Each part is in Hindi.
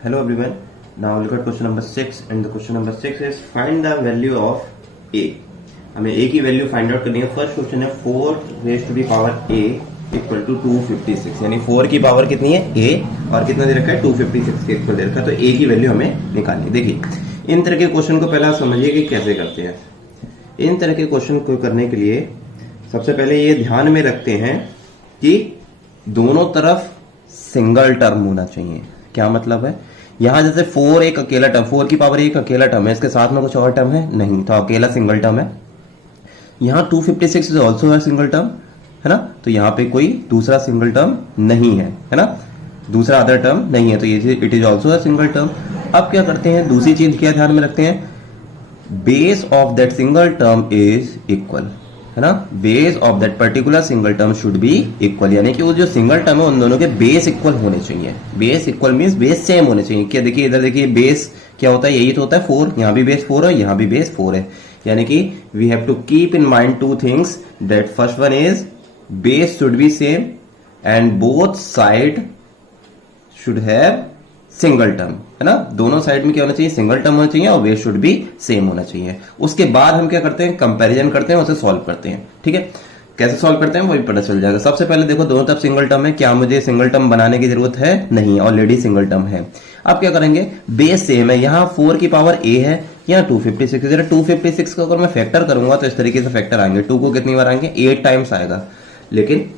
Hello everyone. Now look at question number 6 and the question number 6 is find the value of a. हमें a की वैल्यू फाइंड आउट करनी है. फर्स्ट क्वेश्चन है 4 raise to the power a equal to 256 यानी 4 की पावर कितनी है a और कितना दे रखा है 256 के इक्वल दे रखा है. तो a की वैल्यू हमें निकालनी है. देखिए इन तरह के क्वेश्चन को पहले आप समझिए कि कैसे करते हैं. इन तरह के क्वेश्चन को करने के लिए सबसे पहले ये ध्यान में रखते हैं कि दोनों तरफ सिंगल टर्म होना चाहिए. क्या मतलब है, यहां जैसे 4 एक अकेला टर्म, 4 की पावर एक अकेला टर्म है, इसके साथ में कुछ और टर्म है नहीं, तो अकेला सिंगल टर्म है. यहां 256 इज ऑल्सो है सिंगल टर्म, है ना. तो यहां पे कोई दूसरा सिंगल टर्म नहीं है ना, दूसरा अदर टर्म नहीं है, तो ये इट इज ऑल्सो है सिंगल टर्म. अब क्या करते हैं, दूसरी चीज क्या ध्यान में रखते हैं, base of that single term is equal, है ना. Base of that particular single term should be equal, यानी कि वो जो सिंगल टर्म है उन दोनों के बेस इक्वल होने चाहिए. Base equal means base same होने चाहिए. क्या देखिए इधर देखिए बेस क्या होता है, यही तो होता है 4, यहां भी बेस 4 है, यहां भी बेस 4 है. यानी कि we have to keep in mind two things, that first one is base should be same and both side should have single term, है ना. दोनों साइड में क्या होना चाहिए, सिंगल टर्म होना चाहिए और बेस शुड बी सेम होना चाहिए. उसके बाद हम क्या करते हैं, कंपैरिजन करते हैं, उसे सॉल्व करते हैं. ठीक है, कैसे सॉल्व करते हैं वो भी पता चल जाएगा. सबसे पहले देखो दोनों तरफ सिंगल टर्म है, क्या मुझे सिंगल टर्म बनाने की जरूरत है, नहीं, ऑलरेडी सिंगल टर्म है. अब क्या करेंगे, बेस सेम है, यहां 4 की पावर a है, यहाँ 256 है. 256 को अगर मैं फैक्टर करूंगा तो इस तरीके से फैक्टर आएंगे. 2 को कितनी बार आएंगे, 8 टाइम्स आएगा. लेकिन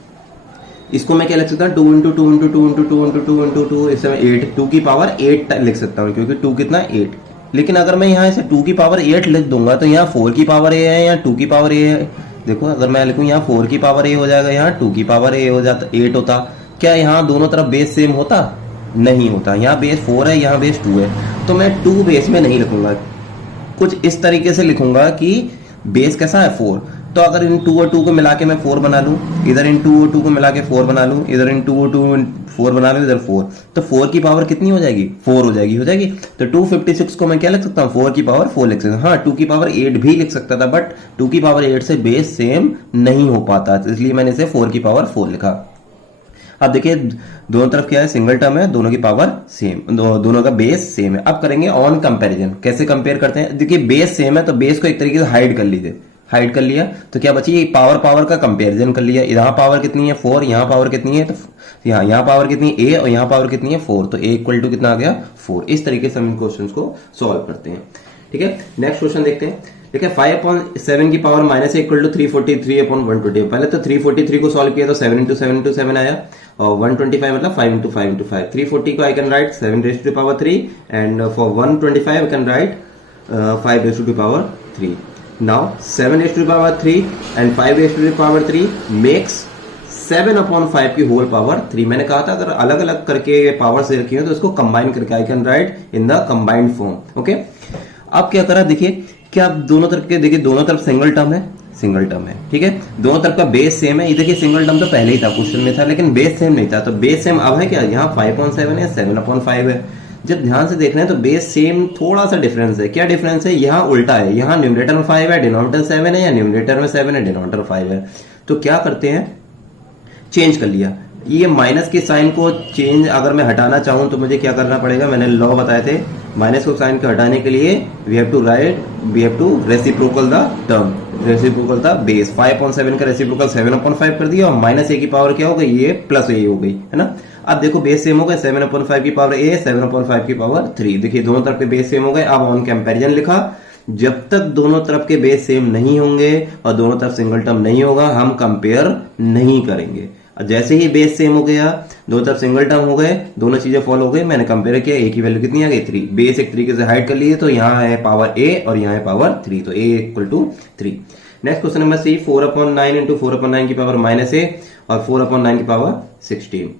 इसको मैं क्या लिख सकता हूँ, 2 into 2 into 2 into 2 into 2 into 2, इससे मैं 8, 2 की पावर 8 लिख सकता हूँ, क्योंकि 2 कितना 8. लेकिन अगर मैं यहाँ से 2 की पावर 8 लिख दूंगा तो यहाँ 4 की पावर a है, यहाँ 2 की पावर a है. देखो अगर मैं लिखूँ यहाँ 4 की पावर a हो जाएगा, यहाँ 2 की पावर a हो जाता, 8 होता. क्या यहाँ दोनों तरफ बेस सेम होता, नहीं होता. यहाँ बेस 4 है, यहाँ बेस 2 है, तो मैं 2 बेस में नहीं लिखूंगा, कुछ इस तरीके से लिखूंगा कि बेस कैसा है 4. तो अगर इन 2 और 2 को मिला के मैं 4 बना लूं, इधर इन 2 और 2 को मिला के 4 बना लूं, इधर इन 2 और 2 4 बना लूं, इधर 4, तो 4 की पावर कितनी हो जाएगी, 4 हो जाएगी. तो 256 को मैं क्या लिख सकता हूं, 4 की पावर 4 लिख सकता हूं. हाँ 2 की पावर 8 भी लिख सकता था, बट 2 की पावर 8 से बेस सेम नहीं हो पाता, इसलिए मैंने इसे 4 की पावर 4 लिखा. अब देखिए दोनों तरफ क्या है, सिंगल टर्म है, दोनों की पावर सेम, दोनों का बेस सेम है. अब करेंगे ऑन कंपैरिजन. कैसे कंपेयर करते हैं, देखिए बेस सेम है तो बेस को एक तरीके से हाइड कर लीजिए. हाइड कर लिया तो क्या बची, पावर का कंपैरिजन कर लिया. यहाँ पावर कितनी है 4, यहाँ पावर कितनी है, तो यहाँ पावर कितनी है a और यहाँ पावर कितनी है 4, तो a इक्वल टू कितना आ गया 4. इस तरीके से हम इन क्वेश्चन को सॉल्व करते हैं. ठीक है, नेक्स्ट क्वेश्चन देखते हैं. ठीक है, 5/7 की पावर माइनस इक्वल टू 343/120. पहले तो 343 को सॉल्व किया तो 7 इंटू 7 इंटू 7 आया, और 125 मतलब 5 इंटू 5 इंटू 5. 340 को I can write 7 raise to power 3 and for 125 I can write 5 raise to power 3. Now 7 raised to the power 3 and 5 raised to the power 3 makes 7/5 की होल पावर 3. मैंने कहा था अगर अलग अलग करके पावर से रखी हो तो इसको कंबाइन करके आई can right in the combined form. Okay, अब क्या करा, देखिए क्या दोनों तरफ के, देखिए दोनों तरफ सिंगल टर्म है, सिंगल टर्म है. ठीक है, दोनों तरफ का बेस सेम है. ये देखिए सिंगल टर्म तो पहले ही था, क्वेश्चन में था, लेकिन बेस सेम नहीं था. तो बेस सेम अब है क्या, यहाँ 5/7 है, 7/5 है. जब ध्यान से देख रहे हैं तो बेस सेम, थोड़ा सा डिफरेंस है. क्या डिफरेंस है, यहाँ उल्टा है, यहाँ न्यूमरेटर में 5 है, डिनोमिनेटर 7 है, या न्यूमरेटर में 7 है, डिनोमिनेटर 5 है. तो क्या करते हैं, चेंज कर लिया. ये माइनस के साइन को चेंज अगर मैं हटाना चाहूं तो मुझे क्या करना पड़ेगा, मैंने लॉ बताए थे, माइनस को साइन को हटाने के लिए we have to reciprocal the term, reciprocal the base. 5/7 का रेसिप्रोकल 7/5 कर दिया, और माइनस a की पावर क्या हो गई, ये प्लस a हो गई, है ना. अब देखो बेस सेम हो गए, 7/5 की पावर a, 7/5 की पावर 3. देखिए दोनों तरफ के बेस सेम हो गए. अब ऑन कंपैरिजन लिखा, जब तक दोनों तरफ के बेस सेम नहीं होंगे और दोनों तरफ सिंगल टर्म नहीं होगा हम कंपेयर नहीं करेंगे. जैसे ही बेस सेम हो गया, दोनों तरफ सिंगल टर्म हो गए, दोनों चीजें फॉलो हो गई, मैंने कंपेयर किया, a की वैल्यू कितनी आ गई 3. बेस एक तरीके से हाइड कर लिए, तो यहाँ है पावर a और यहाँ है पावर 3, तो a equal to 3. Next question number C, 4/9 into 4/9 की पावर माइनस a और 4/9 की पावर 16.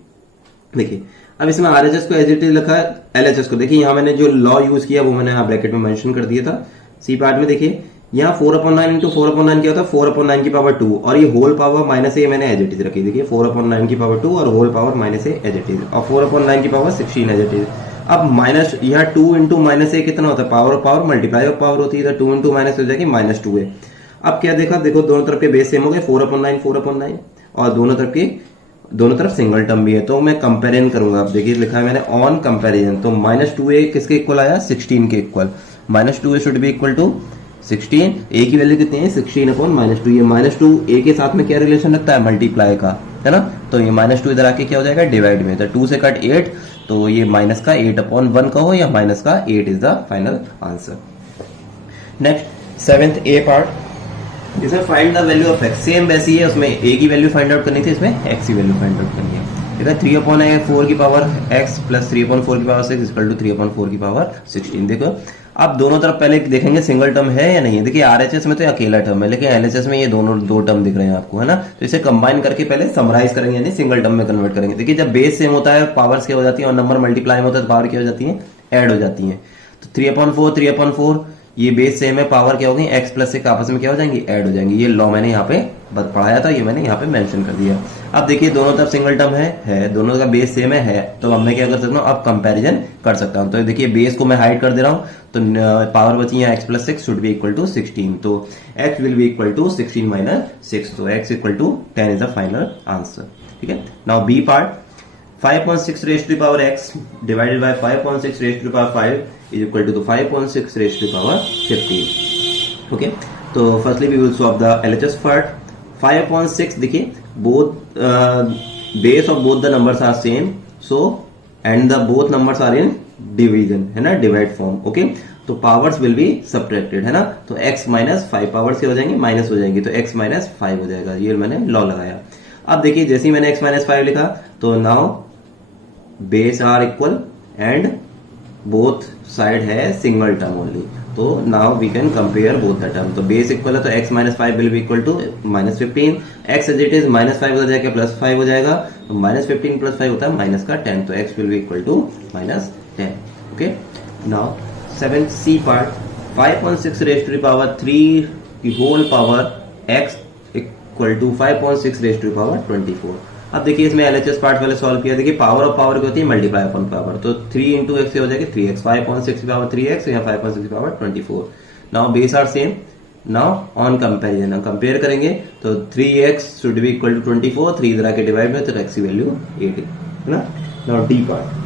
देखिए अब इसमें RHS को एज इट इज लिखा है, LHS को देखिए यहाँ मैंने जो लॉ यूज किया वो मैंने यहाँ ब्रैकेट में मेंशन कर दिया था. सी पार्ट में देखिए यहाँ 4/9 इंटू 4/9 क्या होता है, 4/9 की पावर 2, और ये होल पावर माइनस a मैंने एज इट इज रखी. देखिए 4/9 की पावर 2 और whole power minus a as it is, और 4/9 की पावर 16 एज इट इज. अब माइनस यहाँ 2 इंटू माइनस a कितना होता है, पावर मल्टीप्लाई ऑफ पावर होती है, तो 2 इंटू माइनस हो जाएगी -2a. अब क्या देखा, देखो दोनों तरफ के बेस सेम हो गए, 4/9 4/9, और दोनों तरफ के दोनों तरफ सिंगल टर्म भी है, तो मैं कंपेरिजन करूंगा। अब देखिए लिखा है मैंने ऑन कंपेरिजन, तो -2a किसके इक्वल आया, 16 के equal. -2a should be equal to 16, a की वैल्यू कितनी है 16 अपॉन -2। ये -2 a के साथ में क्या रिलेशन रखता है, मल्टीप्लाई का, है ना। तो ये -2 इधर आके क्या हो जाएगा, डिवाइड में, तो 2 से कट 8, तो ये माइनस का 8 अपॉन 1 कहो या माइनस का 8 is the final answer. Next 7th a पार्ट, इसमें find the value of x, same वैसी है, उसमें a की वैल्यू फाइंड आउट करनी थी, इसमें x की वैल्यू फाइंड आउट करनी है। ठीक है, 3/4 की पावर x प्लस 3/4 की पावर 6 इक्वल टू 3/4 की पावर 16। देखो आप दोनों तरफ पहले देखेंगे सिंगल टर्म है या नहीं है। देखिए आरएचएस में तो अकेला टर्म है, लेकिन एलएचएस में ये दोनों दो टर्म दिख रहे हैं आपको, है ना। तो इसे कंबाइन करके पहले समराइज करेंगे, यानी सिंगल टर्म में कन्वर्ट करेंगे। देखिए जब बेस सेम होता है पावर्स क्या हो जाती है, और नंबर मल्टीप्लाई में होता है तो पावर क्या हो जाती है, ऐड हो जाती है। तो 3/4 ये बेस सेम है, पावर क्या होगी, x प्लस 6 आपस में क्या हो जाएंगी, ऐड हो जाएंगी। ये लॉ मैंने यहाँ पे पढ़ाया था, ये मैंने यहाँ पे मेंशन कर दिया। अब देखिए दोनों तरफ सिंगल टर्म है, दोनों का बेस सेम है, तो अब मैं क्या कर सकता हूँ, अब कंपैरिजन कर सकता हूँ। तो देखिए बेस को मैं हाइड कर दे रहा हूँ, तो पावर बची है x plus 6 should be equal to 16, तो x will be equal to 16 minus 6, तो x equal to 10 is the final answer. ठीक है, now B part, 5.6 raised to the power x divided by 5.6 raised to the power 5 is equal to 5.6 raised to the power 15. Okay, तो firstly we will solve the LHS part. 5.6 देखिए both base of both the numbers are same, so and the both numbers are in division, है ना, divide form. Okay, तो powers will be subtracted, है ना, तो x minus 5 powers क्या हो जाएंगी, माइनस हो जाएंगी, तो x minus 5 हो जाएगा। ये मैंने लॉ लगाया। अब देखिए जैसे ही मैंने x minus 5 लिखा, तो now base are equal and both side है सिंगल टर्म ओनली, तो now we can compare both the term. तो बेस इक्वल है तो x minus 5 will be equal to -15, x as it is -5 हो जाएगा प्लस 5 हो जाएगा, तो -15 प्लस 5 होता है माइनस का 10, तो x will be equal to -10। Okay, now 7th C part, 5.6 raise to the power 3 की whole power x equal to 5.6 raise to the power 24। अब देखिए इसमें एलएचएस पार्ट वाले सॉल्व किया, देखिए पावर ऑफ पावर होती है मल्टीप्लाई अपॉन पावर, तो 3 इंटू एक्स हो जाएगी 3x, 5.6 की पावर 3x या 5.6 की power 24। Now base are same, now on comparison compare करेंगे, तो 3x should be equal to 24, 3 इधर आके डिवाइड में, तो x की वैल्यू 8 है ना। Now D part,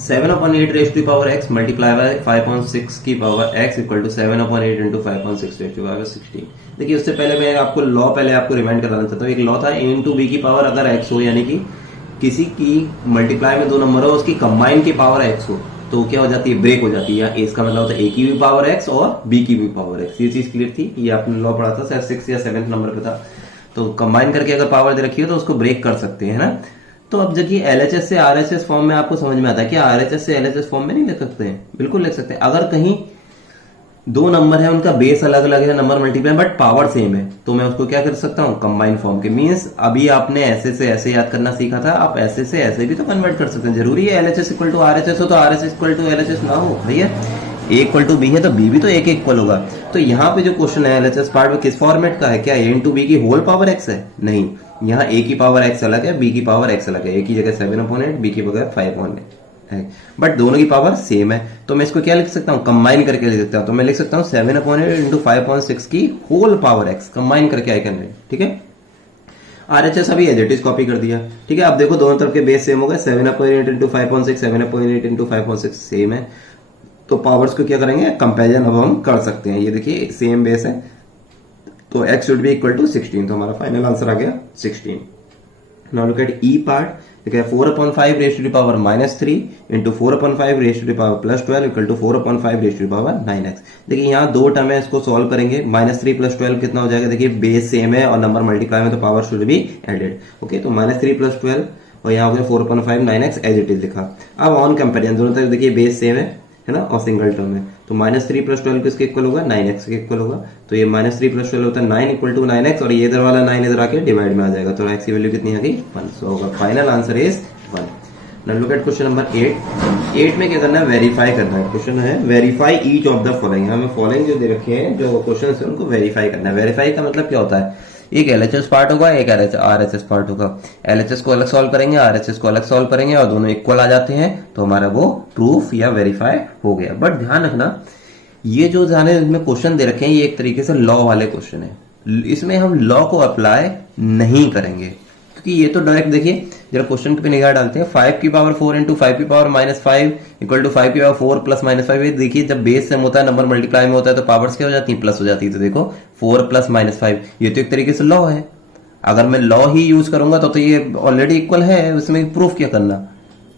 7/8 raise to power x multiply by 5.6 की power x equal to 7/8 into 5.6 raise to power 16। देखिए उससे पहले मैं आपको लॉ पहले आपको रिमाइंड कराना चाहता हूँ। एक लॉ था a इंटू बी की पावर अगर x हो, यानी कि किसी की मल्टीप्लाई में दो नंबर हो, उसकी कंबाइन की पावर x हो, तो क्या हो जाती है, ब्रेक हो जाती है। इसका मतलब होता है a की भी पावर x और b की भी पावर x। ये चीज क्लियर थी, ये आपने लॉ पढ़ा था शायद 6 या 7 नंबर पे था। तो कंबाइन करके अगर पावर दे रखी हो तो उसको ब्रेक कर सकते हैं, ना। तो अब देखिए एलएचएस से आरएचएस फॉर्म में आपको समझ में आता है कि आरएचएस से एलएचएस फॉर्म में नहीं लिख सकते हैं, बिल्कुल लिख सकते हैं। अगर कहीं दो नंबर है, उनका बेस अलग अलग है, number multiply but power same है, तो मैं उसको क्या कर सकता हूँ, कंबाइन फॉर्म के। मींस अभी आपने ऐसे से ऐसे याद करना सीखा था, आप ऐसे से ऐसे भी तो कन्वर्ट कर सकते हैं। जरूरी है एलएचएस इक्वल टू आरएचएस हो तो आरएचएस इक्वल टू एलएचएस ना हो भैया, ए इक्वल टू बी है तो बी भी तो ए के इक्वल होगा। तो यहाँ पे जो क्वेश्चन है एलएचएस पार्ट में किस फॉर्मेट का है, क्या ए इंटू बी की होल पावर एक्स है, नहीं, यहाँ ए की पावर एक्स अलग है, बी की पावर एक्स अलग है। ए की जगह 7/8, बी की जगह 5/8 है, बट दोनों की पावर सेम है, तो मैं इसको क्या लिख सकता हूँ, कंबाइन करके लिख सकता हूँ। तो मैं लिख सकता हूँ 7/8 इंटू 5.6 की होल पावर एक्स, कंबाइन करके आई कैन राइट। ठीक है, आरएचएस अभी एज इट इज कॉपी कर दिया। ठीक है, अब देखो दोनों तरफ के बेस सेम हो गए, 7/8 इंटू 5.6, 7/8 इंटू 5.6 सेम है, तो पावर्स को क्या करेंगे, कंपेरिजन अब हम कर सकते हैं। ये देखिए सेम बेस है, तो x should be equal to 16, तो हमारा फाइनल आंसर आ गया 16। Now look at E part, देखिए 4/5 raise to the power -3 into 4/5 raise to the power +12 equal to 4/5 raise to the power 9x। देखिए यहाँ दो टर्म है, इसको सॉल्व करेंगे, -3 + 12 कितना हो जाएगा, देखिए बेस सेम है और नंबर मल्टीप्लाई में, तो power should be added. Okay, तो -3 + 12 और यहाँ हो गया 4/5 9x एज इट इज लिखा। अब ऑन कंपेरिजन दोनों तरफ देखिए बेस सेम है ना, और सिंगल टर्म है, तो -3 + 12 किसके इक्वल होगा, 9x के इक्वल होगा। तो ये -3 + 12 होता है 9 इक्वल टू 9x, और ये इधर वाला 9 इधर आके डिवाइड में आ जाएगा, तो x की वैल्यू कितनी आ गई, 1। सो होगा final answer is 1। Now look eight question number 8 में क्या करना है, वेरीफाई करना है। क्वेश्चन है verify each of the following, हमें फॉलोइंग जो दे रखे हैं जो क्वेश्चन है उनको वेरीफाई करना है। वेरीफाई का मतलब क्या होता है, एक एलएचएस पार्ट होगा, एक आरएचएस पार्ट होगा। एलएचएस को अलग सॉल्व करेंगे, आरएचएस को अलग सॉल्व करेंगे, और दोनों इक्वल आ जाते हैं, तो हमारा वो प्रूफ या वेरीफाई हो गया। बट ध्यान रखना, ये जो जाने इसमें क्वेश्चन दे रखे हैं, ये एक तरीके से लॉ वाले क्वेश्चन है, इसमें हम लॉ को अप्लाई नहीं करेंगे, क्योंकि ये तो डायरेक्ट देखिए जरा क्वेश्चन पे निगाह डालते हैं, 5 की पावर 4 इंटू 5 की पावर -5 इक्वल टू 5 की पावर 4 प्लस -5। ये देखिए जब बेस सेम होता है, नंबर मल्टीप्लाई में होता है तो पावर्स क्या हो जाती है, प्लस हो जाती है। तो देखो 4 प्लस -5 ये तो एक तरीके से लॉ है। अगर मैं लॉ ही यूज करूंगा तो ये ऑलरेडी इक्वल है, उसमें प्रूफ क्या करना।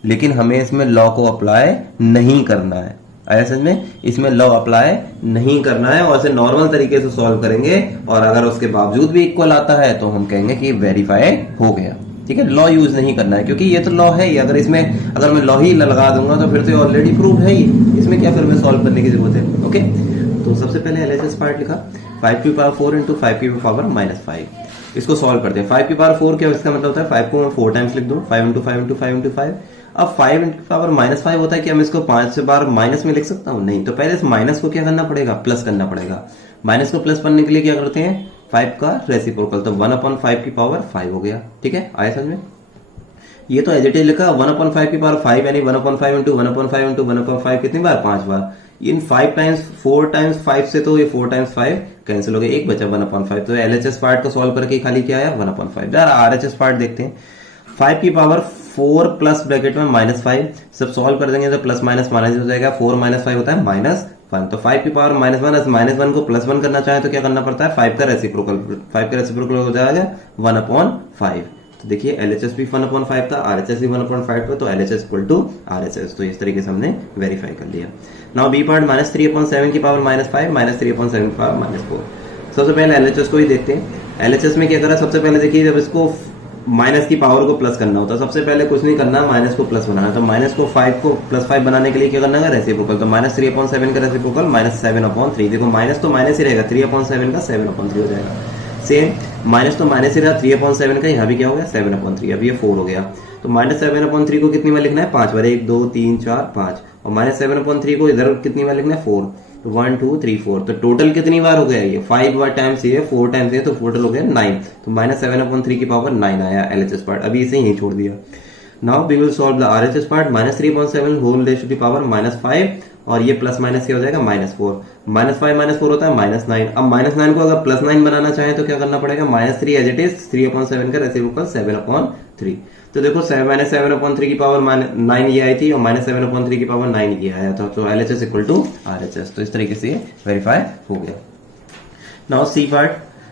लेकिन हमें इसमें लॉ को अप्लाई नहीं करना है, आया समझ में, इसमें लॉ अप्लाई नहीं करना है और इसे नॉर्मल तरीके से सॉल्व करेंगे। और अगर उसके बावजूद भी इक्वल आता है तो हम कहेंगे कि वेरीफाई हो गया। ठीक है, लॉ यूज नहीं करना है क्योंकि ये तो लॉ है ही। अगर मैं लॉ ही लगा दूंगा तो फिर तो ऑलरेडी प्रूफ है ही, इसमें क्या फिर मैं सॉल्व करने की जरूरत है। ओके, तो सबसे पहले एलएचएस पार्ट लिखा, 5 की पावर 4 इंटू 5 की पावर -5। इसको सॉल्व करते हैं। 5 की पावर 4 क्या, इसका मतलब होता है 5 को मैं 4 टाइम्स लिख दूं, 5 इंटू 5 इंटू 5 इंटू 5। अब 5 इंटू पावर -5 होता है कि हम इसको 5 से बार माइनस में लिख सकता हूं, नहीं। तो पहले इस माइनस को क्या करना पड़ेगा, प्लस करना पड़ेगा। माइनस को प्लस करने के लिए क्या करते हैं, 5 का रेसिप्रोकल, तो 1/5 की पावर 5 हो गया। ठीक है, आया समझ में। ये तो एज इट इज लिखा 1/5 की पावर 5 यानी 1/5 इंटू 1/5 इंटू 1/5 कितनी बार, 5 बार। इन 5 टाइम्स 4 टाइम्स 5 से तो ये 4 टाइम्स 5 कैंसिल हो गया, एक बचा 1/5। तो एलएचएस पार्ट को सॉल्व करके खाली क्या आया, 1/5। यार आरएचएस पार्ट देखते हैं, 5 की पावर 4 प्लस ब्रैकेट में -5, सब सॉल्व कर देंगे तो प्लस माइनस माइनस हो जाएगा, 4 - 5 होता है -1। तो 5 की पावर -1 को +1 करना चाहे तो क्या करना पड़ता है, 5 का रेसिप्रोकल हो जाएगा 1/5। तो देखिए एलएचएस भी 1/5 था, आरएचएस भी 1/5 था, तो एलएचएस इक्वल टू आरएचएस। तो इस तरीके से हमने वेरीफाई कर लिया। नाउ बी पार्ट, -3/7 की पावर -5 -3/7 की पावर -4। सबसे पहले एलएचएस को ही देखते हैं। एलएचएस में क्या करा, सबसे पहले देखिए जब इसको माइनस की पावर को प्लस करना होता है, सबसे पहले कुछ नहीं करना, माइनस को प्लस बनाना। तो माइनस को 5 को +5 बनाने के लिए क्या करना है, रेसिप्रोकल। तो -3/7 का रेसिप्रोकल -7/3। देखो माइनस तो माइनस ही रहेगा, 3/7 का 7/3 हो जाएगा। सेम माइनस तो माइनस ही रहा, 3/7 का यहाँ भी क्या हो गया, 7/3। अब ये 4 हो गया। तो -7/3 को कितनी बार लिखना है, 5 बार, 1 2 3 4 5। और -7/3 को इधर कितनी बार लिखना है, 4। तो 1 2 3 4। तो टोटल कितनी बार हो गया, ये 5 बार टाइम्स ये 4 टाइम्स ये, तो टोटल हो गया 9। तो -7/3 की पावर 9 आया एलएचएस पार्ट। अभी इसे यही छोड़ दिया। Now we will solve the RHS part, -3/7 whole raise to the power -5 और ये प्लस माइनस क्या हो जाएगा, -4। -5 -4 होता है -9। अब -9 को अगर +9 बनाना चाहे तो क्या करना पड़ेगा, -3 एज इट इज, 3/7 का रेसिप्रोकल 7/3। तो देखो -7/3 की पावर 9 ये आई थी और -7/3 की पावर 9 ये आया था। तो एलएचएस इक्वल टू आरएचएस। तो इस तरीके से वेरीफाई हो गया। Now C part,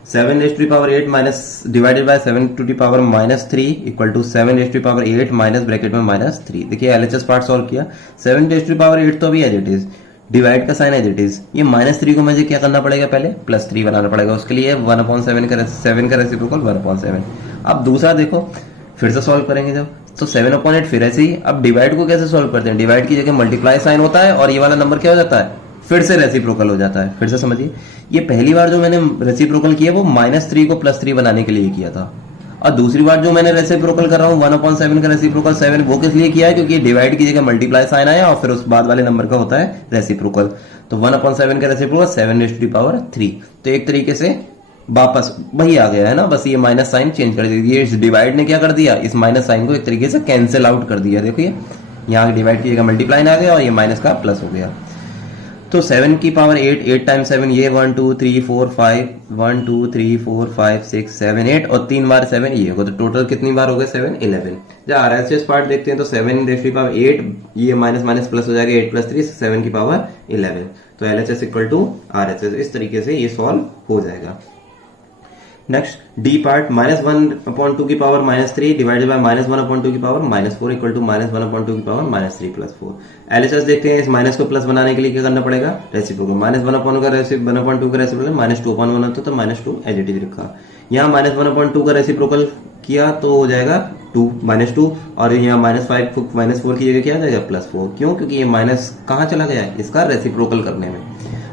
7 raised to the power 8 minus divided by 7 to the power -3 equal to 7 raised to the power 8 minus bracket में -3। देखिए एलएचएस पार्ट सॉल्व किया, 7 raised to the power 8 तो भी एज इट इज, डिवाइड का साइन एज इट इज। ये -3 को मुझे क्या करना पड़ेगा, पहले +3 बनाना पड़ेगा। उसके लिए 1/7 का 7 का रेसिप्रोकल 1/7। अब दूसरा देखो फिर से सॉल्व करेंगे जब, तो 7/8 फिर ऐसे ही। अब डिवाइड को कैसे सॉल्व करते हैं, डिवाइड की जगह मल्टीप्लाई साइन होता है और ये वाला नंबर क्या हो जाता है, फिर से रेसिप्रोकल हो जाता है। फिर से समझिए, ये पहली बार जो मैंने रेसिप्रोकल किया वो -3 को +3 बनाने के लिए किया था, और दूसरी बार जो मैंने रेसिप्रोकल कर रहा हूँ 1/7 का रेसिप्रोकल 7, वो किस लिए किया है, क्योंकि डिवाइड की जगह मल्टीप्लाई साइन आया और फिर उस बाद वाले नंबर का होता है रेसिप्रोकल। तो 1/7 का reciprocal 7 raised to the power 3। तो एक तरीके से वापस वही आ गया है ना, बस ये माइनस साइन चेंज कर दिया। ये डिवाइड ने क्या कर दिया, इस माइनस साइन को एक तरीके से कैंसिल आउट कर दिया। देखिए यहाँ डिवाइड की जगह मल्टीप्लाई आ गया और ये माइनस का प्लस हो गया। तो 7 की पावर 8 टाइम्स 7, ये 1 2 3 4 5, 1 2 3 4 5 6 7 8 और 3 बार 7 ये होगा। तो टोटल कितनी बार हो गए, 7 11। जब आरएचएस पार्ट देखते हैं तो 7 रेज़ टू द पावर 8, ये माइनस माइनस प्लस हो जाएगा, 8 + 3 7 की पावर 11। तो एलएचएस इक्वल टू आरएचएस। इस तरीके से ये सॉल्व हो जाएगा। नेक्स्ट डी पार्ट, -1/2 की पावर -3 डिवाइडेड बाय -1/2 की पावर -4 इक्वल टू -1/2 की पावर -3 + 4। एलएचएस देखते हैं, इस माइनस को प्लस बनाने के लिए क्या करना पड़ेगा, रेसिप्रोकल। -1/2 का रेसिप्रोकल -2/1 होता है, तो -2 एज इट इज रखा। यहाँ -1/2 का रेसिप्रोकल किया तो हो जाएगा -2, और यहाँ -4 की जगह क्या आ जाएगा, +4। क्यों, क्योंकि ये माइनस कहाँ चला गया है, इसका रेसिप्रोकल करने में।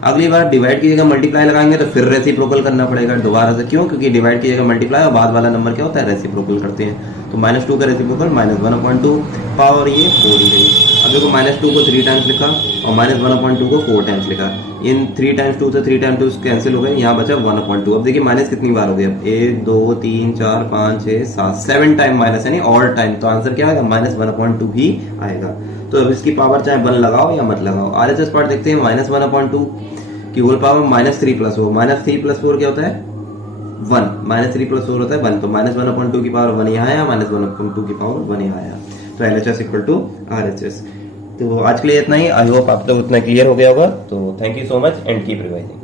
अगली बार डिवाइड की जगह मल्टीप्लाई लगाएंगे तो फिर रेसिप्रोकल करना पड़ेगा दोबारा से। क्यों, क्योंकि डिवाइड की जगह मल्टीप्लाई और बाद वाला नंबर क्या होता है, रेसिप्रोकल करते हैं। तो -2 का रेसिप्रोकल -1/2, पावर ये 4 ही गई। अब देखो -2 को 3 टाइम्स लिखा और -1/2 को 4 टाइम्स लिखा। इन 3 टाइम्स 2 तो 3 टाइम्स 2 कैंसिल हो गए, यहाँ बचा 1/2। अब देखिए माइनस कितनी बार हो गया, 1 2 3 4 5 6 7 टाइम माइनस, यानी ऑल टाइम। तो आंसर क्या आएगा, -1/2 ही आएगा। तो अब इसकी पावर चाहे 1 लगाओ या मत लगाओ। आरएचएस पार्ट देखते हैं, -1/2 की होल पावर -3 + 4। -3 + 4 क्या होता है, वन, -3 + 4 होता है 1, तो -1/2 की पावर 1 यहाँ आया, -1/2 की पावर 1 यहाँ आया, तो LHS = RHS। तो आज के लिए इतना ही। आई होप आप लोग उतना क्लियर हो गया होगा। तो thank you so much and keep revising.